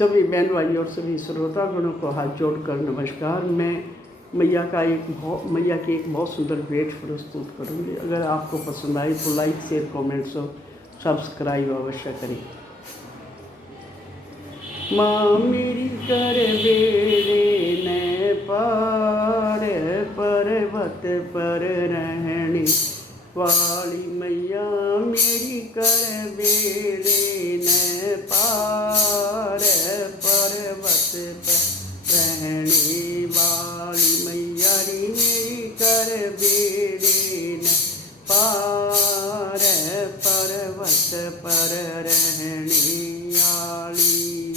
सभी बहन भाई और सभी श्रोतागणों को हाथ जोड़कर नमस्कार। मैं मैया की एक बहुत सुंदर भेंट प्रस्तुत करूँगी। अगर आपको पसंद आए तो लाइक शेयर कमेंट्स और सब्सक्राइब अवश्य करें। माँ मेरी कर बेड़े ने पार, पर्वत पर रहने वाली मैया मेरी कर बेड़े ने पार, पर्वत पर रहने वाली मैया री मेरी कर बेड़े ने पार, पर्वत पर रहने वाली,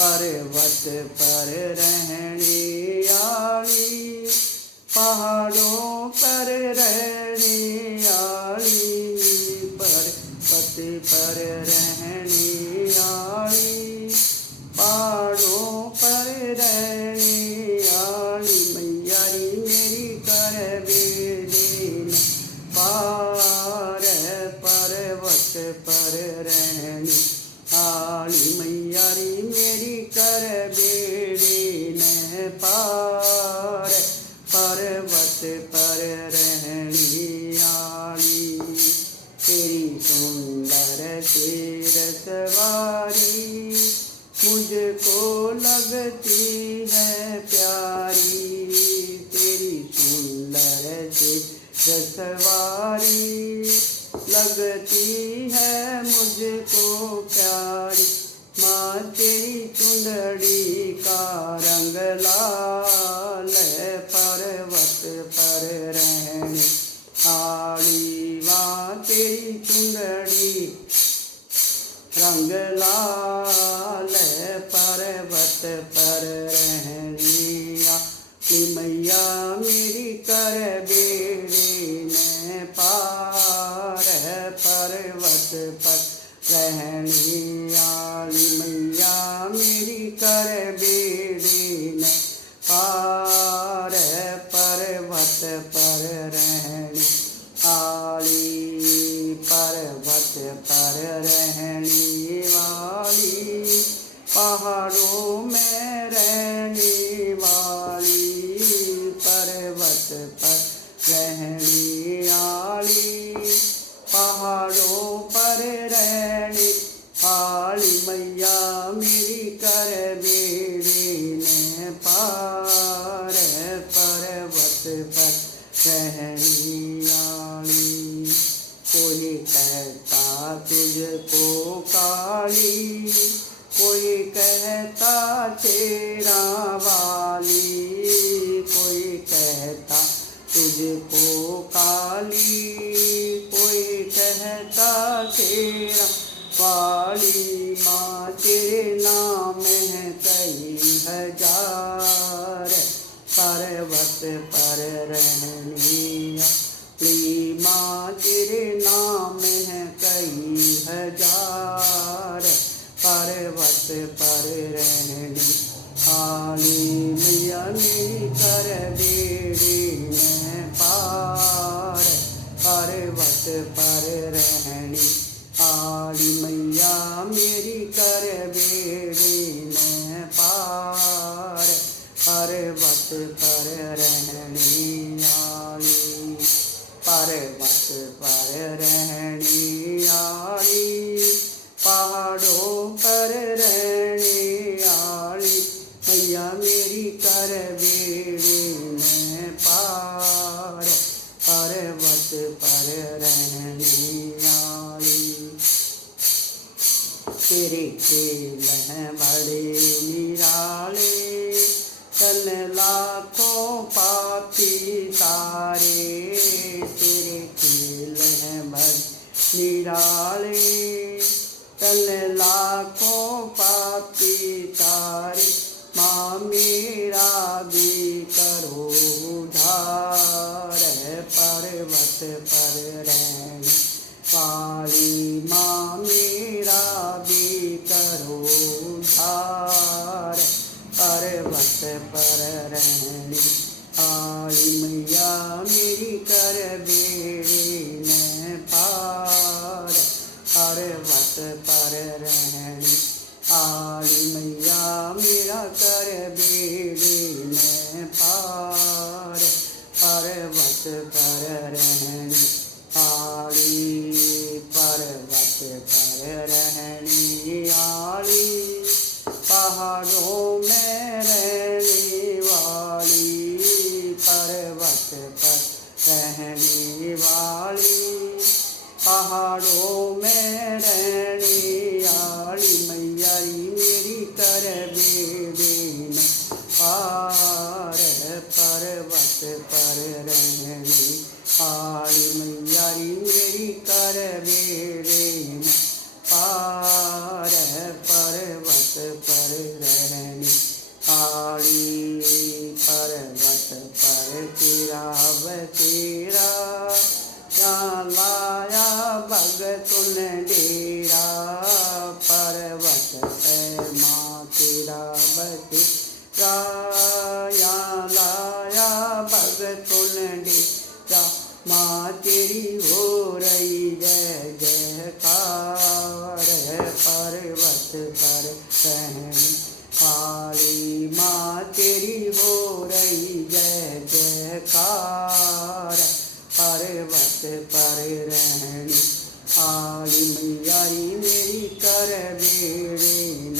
पर्वत पर रहने वाली, पहाड़ों पर रहने वाली, पर्वत पर रहने वाली, पहाड़ों पर रहने वाली मैया री मेरी कर बेड़े पार, पर्वत पर रहने वाली मैया री मेरी कर बेड़े न पार, पर्वत पर रहने वाली। तेरी सुंदर शेर सवारी मुझको लगती है प्यारी, तेरी सुंदर शेर सवारी लगती है मुझको प्यारी। माँ तेरी चुंदड़ी का रंग लाल, पर्वत पर रहने वाली, माँ तेरी चुंदड़ी रंग लाल, पर्वत पर रहने वाली मैया मेरी कर बेड़े न पार, पर्वत पर रहने वाली मैया मेरी कर बेड़े न पार, पर्वत पर रहने वाली, पर्वत पर रहने वाली, पहाड़ों में रहने वाली, पर्वत पर रहने वाली, पहाड़ों पर रहने वाली मैया मेरी कर बेड़े न पार, पर्वत पर रहने वाली। कोई कहता तुझको काली, कोई कहता शेरा वाली, कोई कहता तुझको काली, कोई कहता शेरा वाली। माँ तेरे नाम है कई हजार, पर्वत पर रहने वाली, माँ तेरे नाम है कई हजार, पर्वत पर रहने वाली मैया मेरी कर बेड़े न पार, पर्वत पर रहने वाली मैया मेरी कर बेड़े न पार, पर्वत पर रहने वाली, पर्वत पर रहने वाली, पहाड़ों पर रहने वाली मैया मेरी कर बेड़े न पार, पर्वत पर रहने वाली। तेरे खेल हैं बड़े निराले, चल लाखों पापी तारे, तेरे खेल हैं बड़े निराले, चल लाखों पापी तारे। माँ मेरा भी करो उद्धार, पर्वत पर रहने वाली, माँ मेरा भी करो उद्धार, पर्वत पर रहने वाली मैया मेरी कर बेड़े न पार, पर्वत पर रहने वाली मैया कर बेड़े न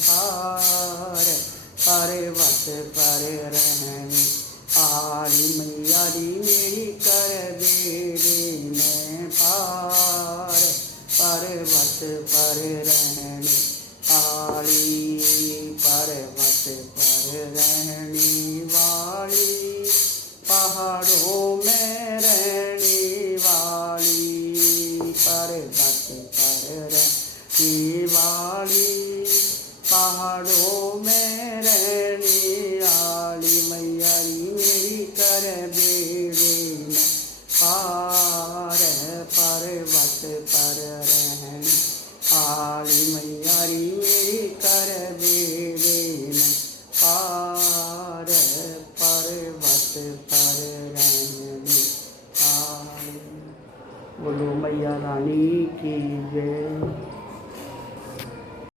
पार, पर्वत पर रहने आली मैया री मेरी कर बेड़े न पार, पर्वत पर रहने आली, पर्वत पर रहने वाली, पहाड़ों में रहने वाली, पर्वत पर रहने वाली, पहाड़ों में रहने वाली मैया री मेरी कर बेड़े न पार, पर्वत पर रहने आली मैया री मेरी कर बेड़े न पार, पर्वत पर रहने आली। बोलो मैया रानी की जय।